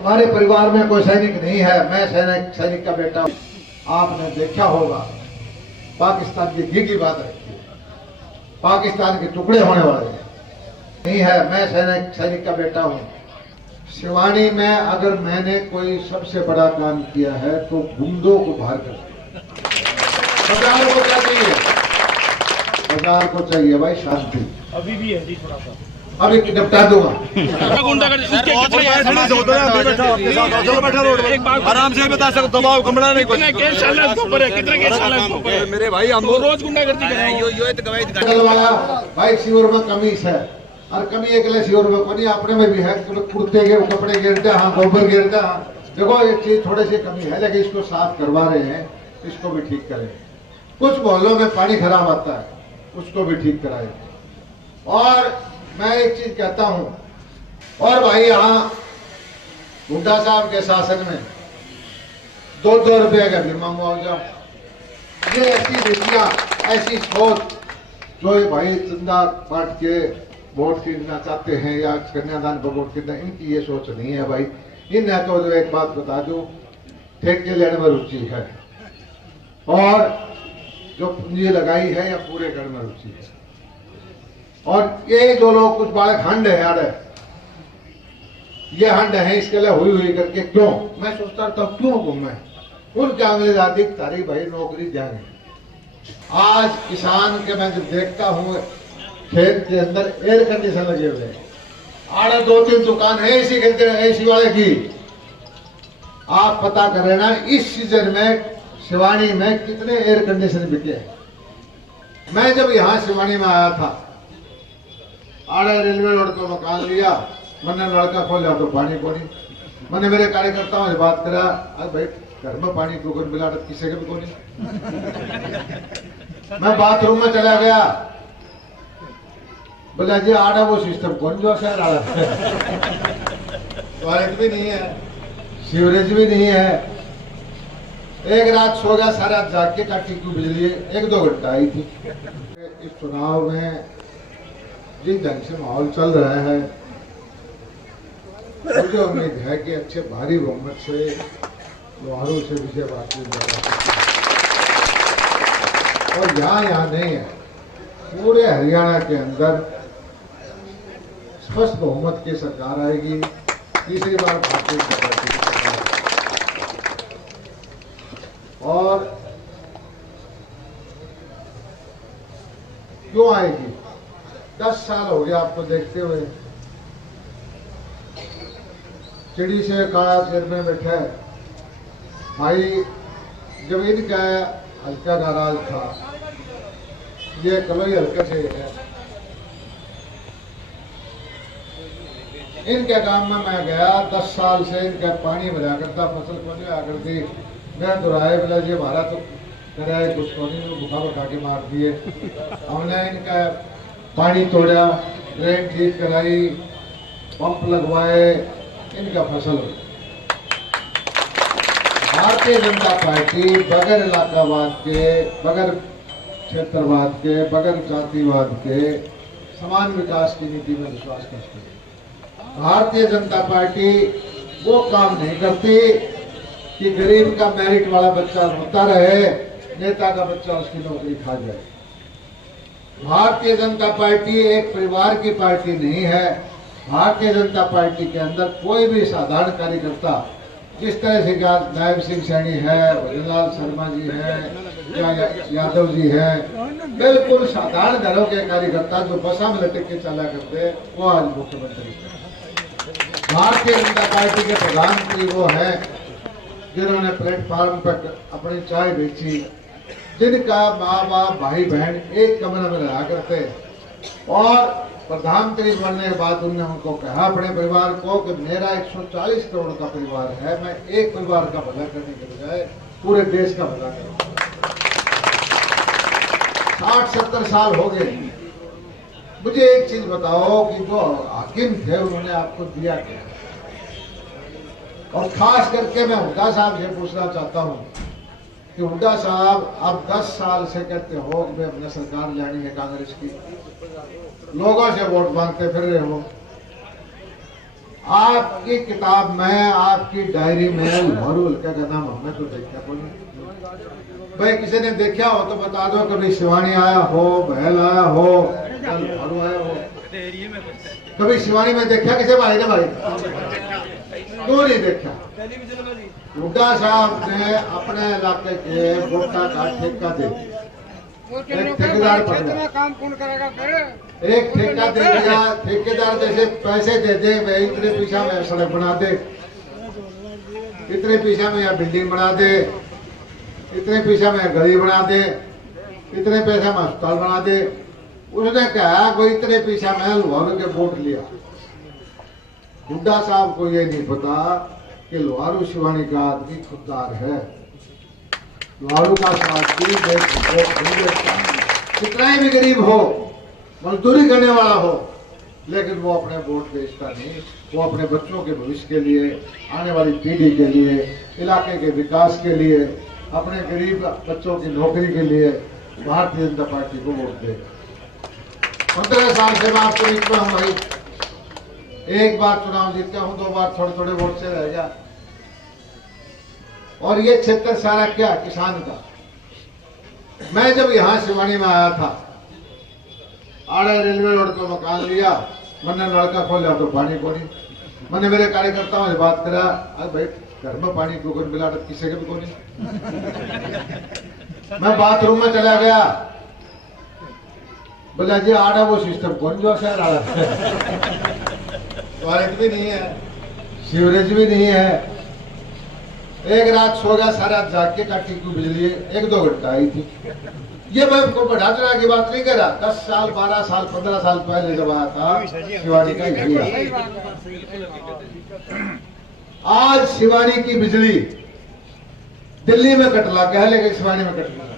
हमारे परिवार में कोई सैनिक नहीं है, मैं सैनिक का बेटा हूँ। आपने देखा होगा पाकिस्तान की घी की बात रखी है, पाकिस्तान के टुकड़े होने वाले नहीं है, मैं सैनिक का बेटा हूँ। शिवानी में अगर मैंने कोई सबसे बड़ा काम किया है तो गुंडों को बाहर कर दिया। सरकार को क्या चाहिए? सरकार को चाहिए भाई शांति। अभी भी है जी थोड़ा सा, अभी निपटा दूंगा। आराम से बता सकते, दबाव कमरा नहीं। कितने केस चल रहे हैं इसके ऊपर है, कितने केस चल रहे हैं इसके ऊपर है? मेरे भाई हम तो रोज गुंडागर्दी कर रहे हैं। भाई शिवर में कमी है, और कमी एक शिवर में को नहीं, अपने में भी है। कुर्ते के कपड़े गिरते, हाँ गोबर गिरता। देखो एक चीज थोड़ी सी कमी है, लेकिन इसको साफ करवा रहे हैं, इसको भी ठीक करें। कुछ मोहल्लों में पानी खराब आता है, उसको भी ठीक कराए। और मैं एक चीज कहता हूं, और भाई यहाँ हुड्डा साहब के शासन में 2-2 रुपए का बीमा मुआवजा, ये ऐसी नीतियां, ऐसी सोच जो ये भाई चंदा बांट के वोट खरीदना चाहते हैं या कन्यादान पर वोट खरीदना, इनकी ये सोच नहीं है भाई। इन तो जो एक बात बता दूं, ठेके लेने में रुचि है और जो पूंजी लगाई है या पूरे घर में रुचि है। और ये जो लोग कुछ बड़े हंड है यार, ये हंड है इसके लिए हुई करके क्यों, मैं सोचता था क्यों घूमे उनके अंग्रेज अधिक तारीख भाई नौकरी जाने। आज किसान के मैं जब देखता हूँ खेत के अंदर एयर कंडीशन लगे हुए हैं, आड़े 2-3 दुकान है इसी खेत एसी वाले की। आप पता करें ना इस सीजन में शिवानी में कितने एयर कंडीशन बिके हैं। मैं जब यहाँ शिवानी में आया था, आड़े रेलवे रोड पर मकान लिया, मैंने लड़का खोला तो पानी को नहीं। मैंने मेरे कार्यकर्ताओं से बात करा, अरे भाई घर में पानी को मिला किसी के भी को नहीं। मैं बाथरूम में चला गया, बोला जी आड़ा वो सिस्टम कौन जो शहर आड़ा, टॉयलेट भी नहीं है, सीवरेज भी नहीं है। एक रात सो गया, सारा जाग के काटी की बिजली 1-2 घंटा आई थी। इस चुनाव में जिस ढंग से माहौल चल रहा है, मुझे उम्मीद है कि अच्छे भारी बहुमत से लोहारों से विजय प्राप्त और यहाँ नहीं है, पूरे हरियाणा के अंदर स्पष्ट बहुमत की सरकार आएगी। तीसरी बार भारतीय जनता पार्टी की सरकार। और क्यों आएगी? 10 साल हो गया आपको देखते हुए, चिड़ी से काला सिर में बैठा है भाई। जब इनका हल्का का राज था, ये कलोई हल्का से है, इनके काम में मैं गया 10 साल से, इनका पानी भरा करता, फसल को नहीं आ करती। मैं दोहराए बोला जी हमारा तो कराए कुछ को नहीं, भूखा बैठा के मार दिए। हमने इनका पानी तोड़ा, ड्रेन ठीक कराई, पंप लगवाए, इनका फसल हो। भारतीय जनता पार्टी बगैर इलाकावाद के, बगैर क्षेत्रवाद के, बगैर जातिवाद के समान विकास की नीति में विश्वास करती है। भारतीय जनता पार्टी वो काम नहीं करती कि गरीब का मेरिट वाला बच्चा रोता रहे, नेता का बच्चा उसकी नौकरी खा जाए। भारतीय जनता पार्टी एक परिवार की पार्टी नहीं है। भारतीय जनता पार्टी के अंदर कोई भी साधारण कार्यकर्ता, जिस तरह से नायब सिंह सैनी है, भजनलाल शर्मा जी है या यादव जी है, बिल्कुल साधारण घरों के कार्यकर्ता जो बसा में लटक के चला करते, वो आज मुख्यमंत्री। भारतीय जनता पार्टी के प्रधानमंत्री वो है जिन्होंने प्लेटफॉर्म पर अपनी चाय बेची, जिनका माँ बाप भाई बहन एक कमरे में रहा करते, और प्रधानमंत्री बनने के बाद उन्होंने उनको कहा अपने परिवार को कि मेरा 140 करोड़ का परिवार है, मैं एक परिवार का भला करने के बजाय पूरे देश का भला करूंगा। 60-70 साल हो गए, मुझे एक चीज बताओ कि जो हाकिम थे उन्होंने आपको दिया क्या? और खास करके मैं हुड्डा साहब से पूछना चाहता हूँ कि हुड्डा साहब आप 10 साल से कहते हो कि हमने सरकार लानी है कांग्रेस की, लोगों से वोट मांगते फिर रहे हो, आपकी किताब में, आपकी डायरी में लाहौरू हल्का का नाम हमने तो देखा कोई नहीं। भाई किसी ने देखा हो तो बता दो, कभी शिवानी आया हो, बहल आया हो, लाहौरू आया हो, कभी शिवानी में देखा किसे भाई ने? भाई क्यों नहीं देखा? हुड्डा साहब ने अपने इलाके के वोटा का ठेका दे दिया, एक ठेकेदार पकड़ा, काम कौन करेगा फिर? एक ठेका दे दिया। ठेकेदार जैसे पैसे दे दे, वे इतने पैसा में सड़क बना दे, इतने पैसा में या बिल्डिंग बना दे, इतने पैसा में गली बना दे, इतने पैसा में अस्पताल बना दे। उसने कहा कोई इतने पैसा में लाहौरू के वोट लिया। हुड्डा साहब को ये नहीं पता कि लाहौरू शिवानी का आदमी खुददार है। लाहौरू का साथी कितना ही भी गरीब हो, मजदूरी करने वाला हो, लेकिन वो अपने वोट बेचता नहीं। वो अपने बच्चों के भविष्य के लिए, आने वाली पीढ़ी के लिए, इलाके के विकास के लिए, अपने गरीब बच्चों की नौकरी के लिए भारतीय जनता पार्टी को वोट देगा। 15 साल से मैं आपको बीच में हूँ भाई, एक बार चुनाव जीतता हूँ, 2 बार थोड़े थोड़े वोट से रह गया। और ये क्षेत्र सारा क्या किसान का। मैं जब यहाँ शिवानी में आया था, आड़े रेलवे रोड पे मकान लिया, मैंने लड़का खोला तो पानी को नहीं। मैंने मेरे कार्यकर्ताओं से बात करा, अरे भाई घर में पानी को मिला तो किसी के भी को नहीं। मैं बाथरूम में चला गया, बोला जी आड़ा वो सिस्टम कौन जो शहर आड़ा, टॉयलेट भी नहीं है, सीवरेज भी नहीं है। एक रात सो गया, सारा जाग के काटी की बिजली 1-2 घंटा आई थी। ये मैं उनको बढ़ा चढ़ा की बात नहीं कर रहा, 10 साल 12 साल 15 साल पहले जब आया था शिवानी का ही। आज शिवानी की बिजली दिल्ली में कट लगा है, लेकिन शिवानी में कट लगा।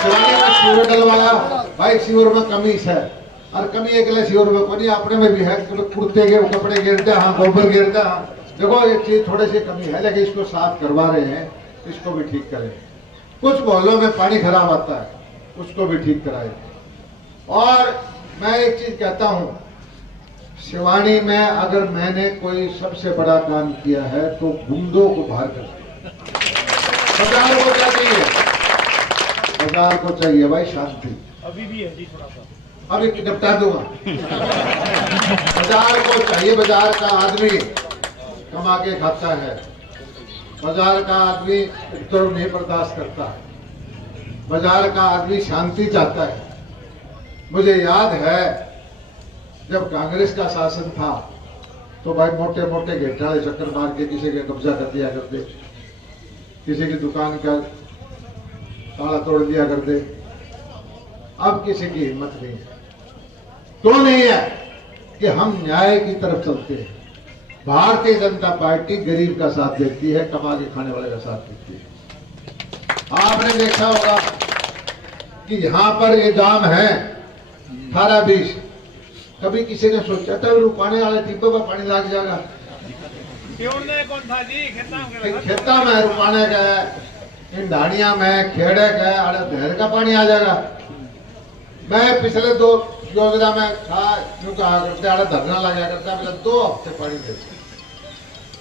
शिवानी में शिवर डलवाया भाई, शिवर में कमी है, और कमी एक शिवर में को नहीं, अपने में भी है। कुर्ते के कपड़े गिरते, हाँ गोबर गिरता, हाँ देखो ये चीज थोड़ी सी कमी है, लेकिन इसको साफ करवा रहे हैं, इसको भी ठीक करें। कुछ मोहल्लों में पानी खराब आता है, उसको भी ठीक कराए। और मैं एक चीज कहता हूं, शिवानी में अगर मैंने कोई सबसे बड़ा काम किया है तो गुंडों को बाहर कर दिया। सरकार को क्या चाहिए? सरकार को चाहिए भाई शांति। अभी भी है जी थोड़ा सा, अभी निपटा दूंगा। बाजार को चाहिए, बाजार का आदमी कमा के खाता है, बाजार का आदमी उपद्रव नहीं बर्दाश्त करता है, बाजार का आदमी शांति चाहता है। मुझे याद है जब कांग्रेस का शासन था तो भाई मोटे मोटे घेटाले चक्कर मार के किसी का कब्जा कर दिया करते, किसी की दुकान का ताला तोड़ दिया करते। अब किसी की हिम्मत नहीं है। क्यों नहीं है? कि हम न्याय की तरफ चलते हैं। भारतीय जनता पार्टी गरीब का साथ देती है, कमा के खाने वाले का साथ देती है। आपने देखा होगा कि यहाँ पर ये जाम है 18-20, कभी किसी ने सोचा था रुपाने वाले डिब्बे पर पानी लग जाएगा? कौन था जी? खेता में रुपाने का, इन ढाणिया में, खेड़े का, अरे नहर का पानी आ जाएगा। मैं पिछले 2 योजना में था, क्यों कहा करते आड़ा धरना लगा करता, मेरा 2 हफ्ते पानी दे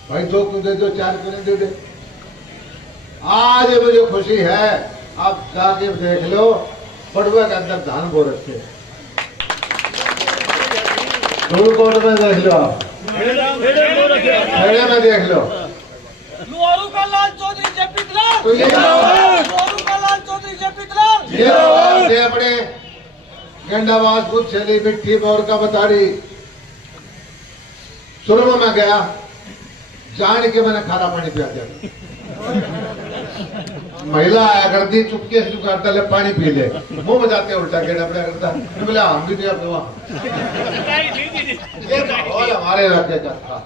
भाई, 2 क्यों दे दो, 4 क्यों नहीं दे दे। आज मुझे खुशी है, आप जाके देख लो, पड़ुआ के अंदर धान बो रखे, धूलकोट में देख लो, आप खेड़े में देख लो। लाहौरू का लाल चौधरी जयपितलाल, तो ये लाहौरू का लाल चौधरी जयपितलाल, ये अपने गेंडाबाज बुद्ध शैली मिट्टी बोर का बताड़ी शुरू में गया, जान के मैंने खारा पानी पिया दिया। महिला आया करती, चुपके से करता, ले पानी पी ले, मुंह में जाते उल्टा गेड़ा पड़ा करता। बोला हम भी दिया अपने वहां। ये माहौल हमारे इलाके का था।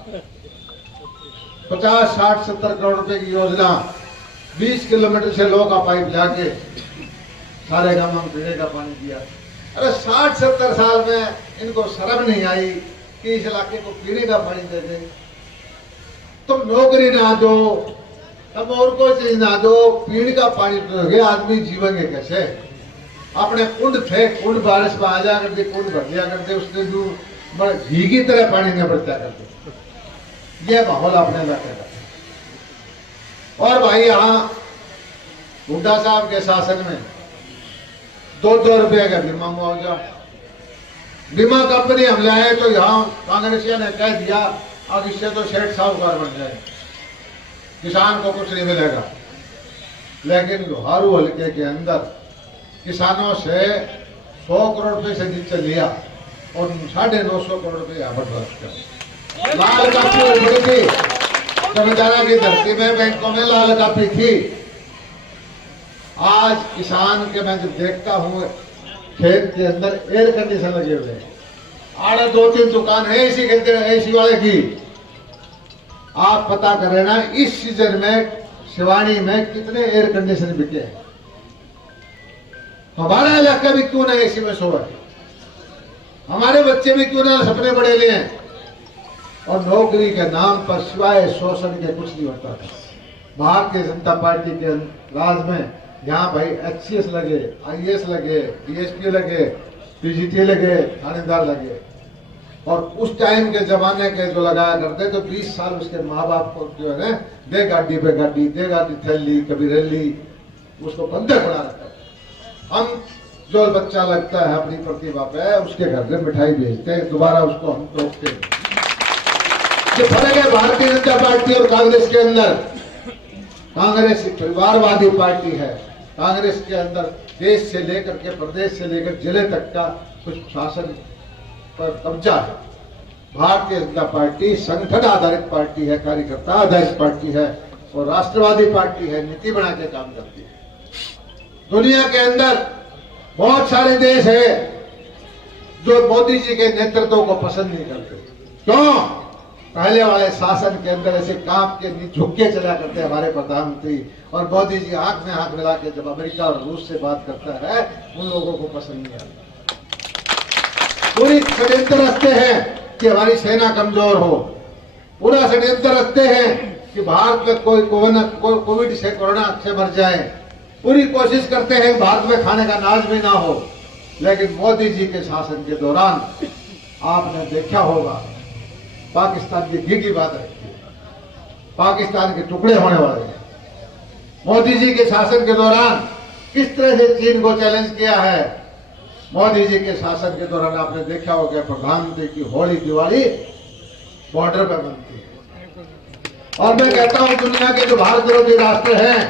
50, 60, 70 करोड़ रुपए की योजना, 20 किलोमीटर से लोग का पाइप जाके सारे गांव में पीने का पानी दिया। अरे 60-70 साल में इनको शर्म नहीं आई कि इस इलाके को पीने का पानी दे दे। तुम नौकरी ना दो, तुम और कोई चीज ना दो, पीने का पानी दोगे, आदमी जीवेंगे कैसे? अपने कुंड थे, कुंड बारिश में आ जा करते, कुंड भर दिया करते, उसने जो घी की तरह पानी में बरता करते। यह माहौल अपने इलाके का। और भाई यहाँ हुड्डा साहब के शासन में 2-2 रुपए का बीमा मुआवजा, बीमा कंपनी हम लाए तो यहाँ कांग्रेसियों ने कह दिया अब इससे तो सेठ साहूकार बन जाए, किसान को कुछ नहीं मिलेगा। लेकिन लोहारू हल्के के अंदर किसानों से 100 करोड़ रुपए से नीचे लिया और 950 करोड़ रुपए यहाँ पर खर्च किया। लाल कापी उड़ी थी जमींदारा की धरती में, बैंकों में लाल कापी थी। आज किसान के मैं जब देखता हूँ खेत के अंदर एयर कंडीशन लगे हुए हैं, आड़े 2-3 दुकान है एसी के एसी वाले की। आप पता करें ना इस सीजन में शिवानी में कितने एयर कंडीशन बिके हैं। हमारा इलाका भी क्यों ना एसी में सोए, हमारे बच्चे भी क्यों ना सपने बड़े लिए हैं। और नौकरी के नाम पर सिवाय शोषण के कुछ नहीं होता था। भारतीय जनता पार्टी के राज में यहाँ भाई HCS लगे, IAS लगे, DSP लगे, PGT लगे, थानेदार लगे। और उस टाइम के जमाने के जो लगाया करते तो 20 साल उसके माँ बाप को जो है दे गाड़ी पे गाड़ी, दे गाड़ी थैली, कभी रैली, उसको बंदे बना रखा। हम जो बच्चा लगता है अपनी प्रतिभा पे उसके घर में मिठाई भेजते हैं, दोबारा उसको हम रोकते हैं। जो फर्क है भारतीय जनता पार्टी और कांग्रेस के अंदर, कांग्रेस परिवारवादी पार्टी है। कांग्रेस के अंदर देश से लेकर के प्रदेश से लेकर जिले तक का कुछ शासन पर कब्जा है। भारतीय जनता पार्टी संगठन आधारित पार्टी है, कार्यकर्ता आधारित पार्टी है और राष्ट्रवादी पार्टी है, नीति बना के काम करती है। दुनिया के अंदर बहुत सारे देश है जो मोदी जी के नेतृत्व को पसंद नहीं करते। क्यों? पहले वाले शासन के अंदर ऐसे कांप के झुक के चला करते हमारे प्रधानमंत्री, और मोदी जी आंख में आंख मिला के जब अमेरिका और रूस से बात करता है उन लोगों को पसंद नहीं आता। पूरी षड्यंत्र रचते हैं कि हमारी सेना कमजोर हो, पूरा षड्यंत्र रचते हैं कि भारत में कोई कोविड से कोरोना से मर जाए, पूरी कोशिश करते हैं भारत में खाने का अनाज भी ना हो। लेकिन मोदी जी के शासन के दौरान आपने देखा होगा पाकिस्तान की घी की बात रखी है, पाकिस्तान के टुकड़े होने वाले हैं। मोदी जी के शासन के दौरान किस तरह से चीन को चैलेंज किया है। मोदी जी के शासन के दौरान आपने देखा होगा प्रधानमंत्री की होली दिवाली बॉर्डर पर बनती है। और मैं कहता हूं दुनिया के जो भारत विरोधी राष्ट्र हैं,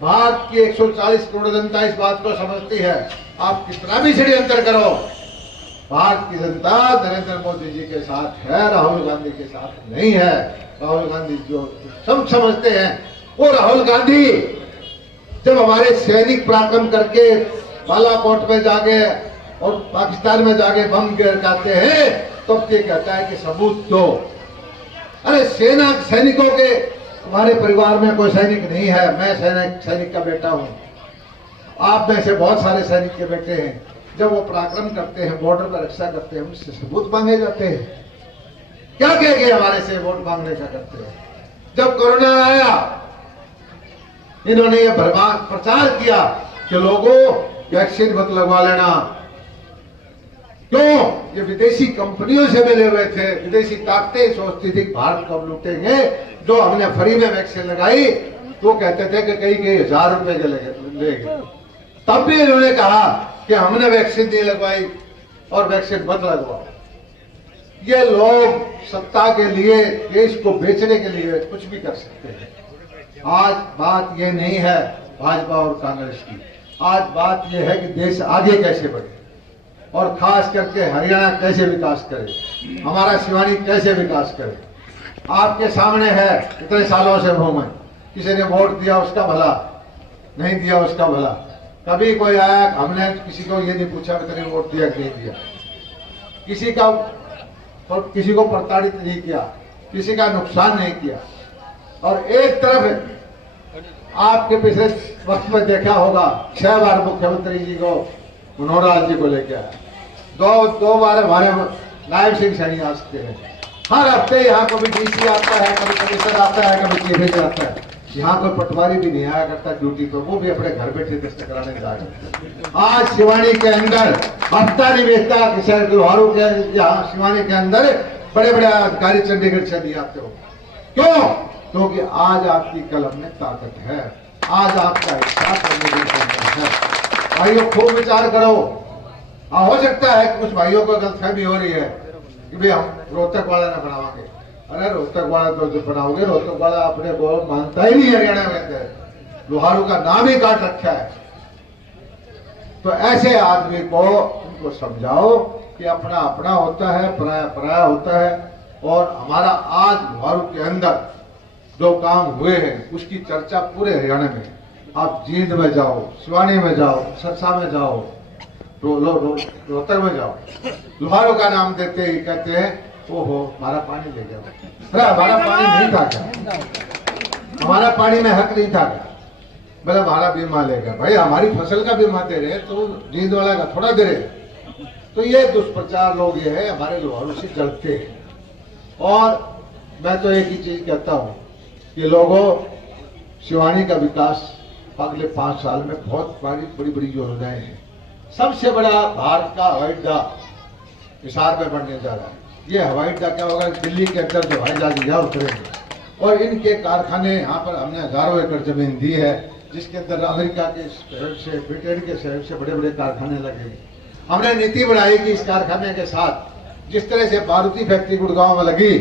भारत की 140 करोड़ जनता इस बात को समझती है। आप कितना भी षड्यंत्र करो, भारत की जनता नरेंद्र मोदी जी के साथ है, राहुल गांधी के साथ नहीं है। राहुल गांधी जो सब समझते हैं, वो राहुल गांधी जब हमारे सैनिक पराक्रम करके बालाकोट में जाके और पाकिस्तान में जाके बम गिराते हैं तो ये कहता है कि सबूत दो। अरे सैनिकों के हमारे परिवार में कोई सैनिक नहीं है, मैं सैनिक का बेटा हूं, आप में से बहुत सारे सैनिक के बेटे हैं। जब वो पराक्रम करते हैं, बॉर्डर पर रक्षा करते हैं, उनसे सबूत मांगे जाते हैं। क्या कह के हमारे से वोट मांगने का करते हैं। जब कोरोना आया इन्होंने ये प्रचार किया कि लोगों वैक्सीन मत लगवा लेना। क्यों? ये विदेशी कंपनियों से मिले हुए थे, विदेशी ताकतें सोचती थी भारत को हम लूटेंगे। जो हमने फ्री में वैक्सीन लगाई तो कहते थे कि कई 1000 रुपए के लेंगे। तब भी इन्होंने कहा कि हमने वैक्सीन नहीं लगवाई और वैक्सीन मत लगवाओ। ये लोग सत्ता के लिए, देश को बेचने के लिए कुछ भी कर सकते हैं। आज बात ये नहीं है भाजपा और कांग्रेस की, आज बात यह है कि देश आगे कैसे बढ़े और खास करके हरियाणा कैसे विकास करे, हमारा शिवानी कैसे विकास करे। आपके सामने है, इतने सालों से घूमे, किसी ने वोट दिया उसका भला, नहीं दिया उसका भला। कभी कोई आया, हमने किसी को ये नहीं पूछा तेरे वोट दिया कि नहीं दिया, किसी को प्रताड़ित नहीं किया, किसी का नुकसान नहीं किया। और एक तरफ आपके पिछले वक्त में देखा होगा 6 बार मुख्यमंत्री जी को मनोहर जी को लेके आया, दो बार हमारे नायब सिंह सैनी आते हैं। हर हफ्ते यहाँ कभी DC आता है, कभी कमिश्नर आता है, कभी चीफ आता है। यहाँ कोई पटवारी भी नहीं आया करता ड्यूटी पर, वो भी अपने घर बैठे टेस्ट कराने जाएगा। आज शिवानी के अंदर हफ्ता नहीं बेचता कि शहर लोहारू के यहाँ शिवानी के अंदर बड़े बड़े अधिकारी चंडीगढ़ से भी आते हो। क्यों? क्योंकि आज आपकी कलम में ताकत है, आज आपका हिस्सा करने है। भाइयों खूब विचार करो। हो सकता है कि कुछ भाइयों को गलतफहमी हो रही है कि भाई हम रोहतक वाला ना बनावांगे। अरे रोहतक वाला तो जो बनाओगे, रोहतक वाला अपने को मानता ही नहीं हरियाणा में, लोहारू का नाम ही काट रखा है। तो ऐसे आदमी को उनको समझाओ कि अपना अपना होता है, पराया पराया होता है। और हमारा आज लोहारू के अंदर जो काम हुए हैं उसकी चर्चा पूरे हरियाणा में। आप जींद में जाओ, शिवानी में जाओ, सरसा में जाओ, रोहतक में जाओ, लोहारू का नाम देते ही कहते हैं ओहो हमारा पानी ले गया। अरे हमारा पानी नहीं था क्या? हमारा पानी में हक नहीं था क्या? बोले हमारा बीमा लेगा। भाई हमारी फसल का बीमा दे रहे तो जींद वाला का थोड़ा दे रहे। तो ये दुष्प्रचार लोग ये है हमारे लोहारू से जलते हैं। और मैं तो एक ही चीज कहता हूँ कि लोगों, शिवानी का विकास अगले 5 साल में बहुत बड़ी बड़ी योजनाएं हैं। सबसे बड़ा भारत का हवाई अड्डा हिसार में बनने जा रहा है। ये हवाई अड्डा क्या होगा, दिल्ली के अंदर जो हवाई जहाज यहाँ उतरेंगे और इनके कारखाने, यहाँ पर हमने हजारों एकड़ जमीन दी है जिसके अंदर अमेरिका के शहर से, ब्रिटेन के शहर से बड़े बड़े कारखाने लगेंगे। हमने नीति बनाई कि इस कारखाने के साथ जिस तरह से मारुति फैक्ट्री गुड़गांव में लगी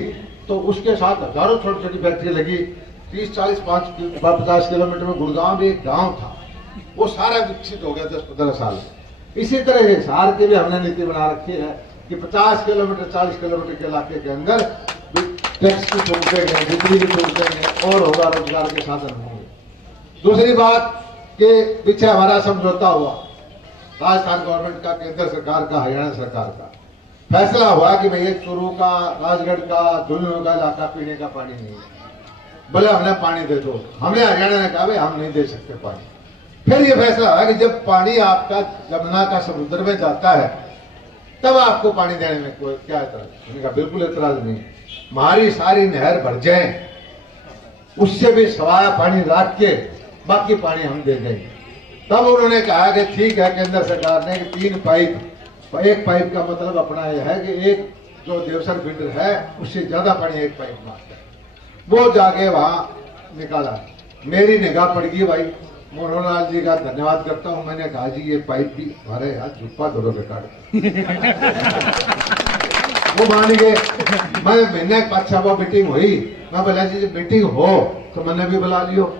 तो उसके साथ हजारों छोटी छोटी फैक्ट्री लगी। 30, 40, 50 किलोमीटर में गुड़गांव भी एक गाँव था, वो सारा विकसित हो गया 10-15 साल में। इसी तरह हिसार की भी हमने नीति बना रखी है कि 50 किलोमीटर 40 किलोमीटर के इलाके के अंदर टैक्स की छूट देंगे, बिजली की छूट देंगे और होगा रोजगार के साधन होंगे। दूसरी बात कि पीछे हमारा समझौता हुआ राजस्थान गवर्नमेंट का, केंद्र सरकार का, हरियाणा सरकार का फैसला हुआ कि भैया चूरू का, राजगढ़ का, झुंझुनू का इलाका पीने का पानी नहीं है। बोले हमने पानी दे दो। हमने हरियाणा ने कहा भाई हम नहीं दे सकते पानी। फिर ये फैसला हुआ कि जब पानी आपका यमुना का समुद्र में जाता है तब आपको पानी देने में कोई क्या एतराज? उन्होंने कहा बिल्कुल एतराज नहीं, हमारी सारी नहर भर जाए उससे भी सवाया पानी रख के बाकी पानी हम दे देंगे। तब उन्होंने कहा कि ठीक है, केंद्र सरकार ने 3 पाइप, एक पाइप का मतलब अपना यह है कि एक जो देवसर फील्डर है उससे ज्यादा पानी एक पाइप मारता है, वो जाके वहां निकाला। मेरी निगाह पड़ गई भाई, मनोहरलाल जी का धन्यवाद करता हूं। मैंने कहा जी ये पाइप भी हमारे हाथ झुप्पा धोरो बेकार वो मान गए। मैं महीने 5-6 वो मीटिंग हुई, मैं बोला जी मीटिंग हो तो मैंने भी बुला लियो।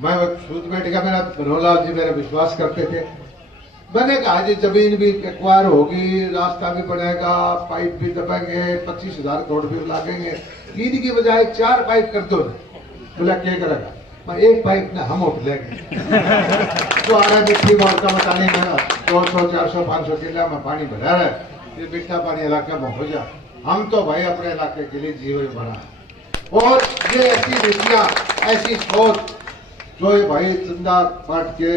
मैं सूत बैठ गया, मेरा मनोहरलाल जी मेरा विश्वास करते थे। मैंने कहा जी जमीन भी एक्वायर होगी, रास्ता भी बनेगा, पाइप भी दबेंगे, 25,000 करोड़ भी लागेंगे, 3 की बजाय 4 पाइप कर दो। बोला क्या करेगा? मैं 1 पाइप ने हम उठ लेंगे तो आ रहा मिट्टी मोड़ का बताने में 200, 400, 500 किला में पानी भरा रहा है, ये मीठा पानी इलाके में हो जा। हम तो भाई अपने इलाके के लिए जीवन बना है। और ये ऐसी नीतियां, ऐसी सोच जो ये भाई चंदा बांट के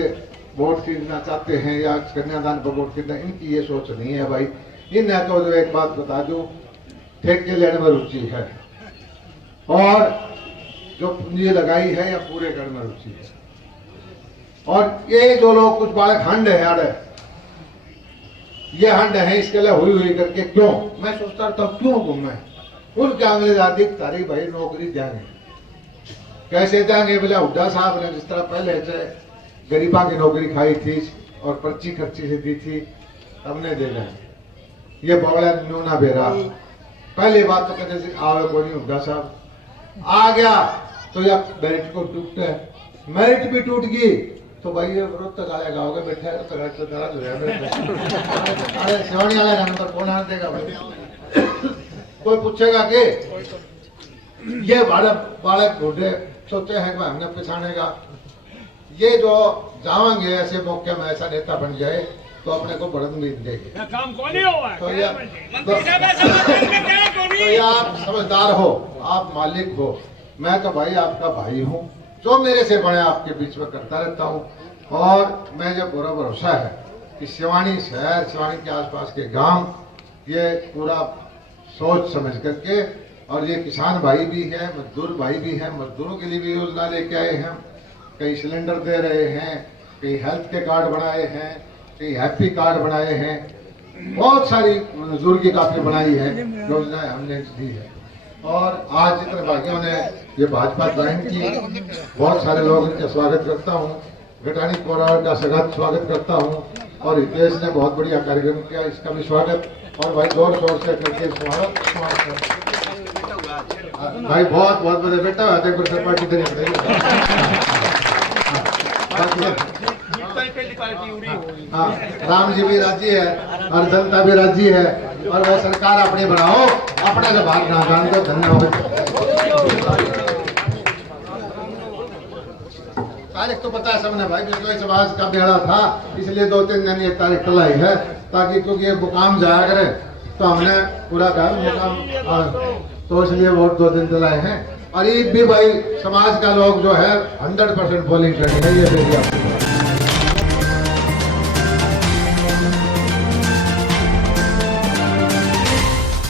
वोट खरीदना चाहते हैं या कन्यादान पर वोट खरीदना, इनकी ये सोच नहीं है भाई। इन तो जो एक बात बता दूं, ठेके लेने में रुचि है और जो पूंजी लगाई है या पूरे घर में रुचि है। और ये जो लोग कुछ बड़े हंड है यार, ये हंड है इसके लिए हुई करके क्यों, मैं सोचता था क्यों घूमे उनके आंगले जाती तारीख भाई नौकरी देंगे, कैसे देंगे? बोले हुड्डा साहब ने जिस तरह पहले गरीबा की नौकरी खाई थी और पर्ची खर्ची से दी थी, हमने दे देंगे। ये बगड़ा न्यू ना बेरा, पहली बात तो कहते आवे कोई नहीं, हुड्डा साहब आ गया तो या मेरिट को टूटता है, मेरिट भी टूट गई तो भाई ये रोहतक आया गाँव में बैठा है तो नाराज हो जाएगा। अरे शिवानी वाला नंबर कौन आ देगा भाई? कोई पूछेगा कि ये बालक ढूंढे सोचे हैं कि हमने पिछाड़ेगा। ये जो जाएंगे ऐसे मौके में ऐसा नेता बन जाए तो अपने को बढ़त उम्मीद देगी। काम कौन ही हुआ? तो ये आप समझदार हो, आप मालिक हो, मैं तो भाई आपका भाई हूँ, जो मेरे से बड़े आपके बीच में करता रहता हूँ। और मैं जो पूरा भरोसा है कि शिवानी शहर, शिवानी के आसपास के गांव ये पूरा सोच समझ करके और ये किसान भाई भी हैं, मजदूर भाई भी हैं, मजदूरों के लिए भी योजना लेके आए हैं। कई सिलेंडर दे रहे हैं, कई हेल्थ के कार्ड बनाए हैं, कई हैप्पी कार्ड बनाए हैं, बहुत सारी मजदूर की काफी बनाई है योजनाएं हमने दी है। और आज जितने भाइयों ने ये भाजपा ज्वाइन की, बहुत सारे लोग इनका स्वागत करता हूँ। घटानी कोरार का सगत स्वागत करता हूँ और हितेश ने बहुत बढ़िया कार्यक्रम किया, इसका भी स्वागत। और भाई जोर शोर से करके स्वागत भाई, बहुत बहुत बड़े बेटा देखो पार्टी हाँ, राम जी भी राजी है और जनता भी राजी है और वह सरकार अपनी बनाओ, अपने से बाहर ना जान दो। धन्यवाद। तारीख तो पता है सबने भाई, विश्व समाज का बेड़ा था इसलिए 2-3 दिन ये तारीख टलाई है, ताकि क्योंकि ये मुकाम जाया करे तो हमने पूरा कर मुकाम, तो इसलिए वोट 2 दिन दिलाए हैं। और ये भी भाई समाज का लोग जो है 100% पोलिंग करनी है, ये देखिए।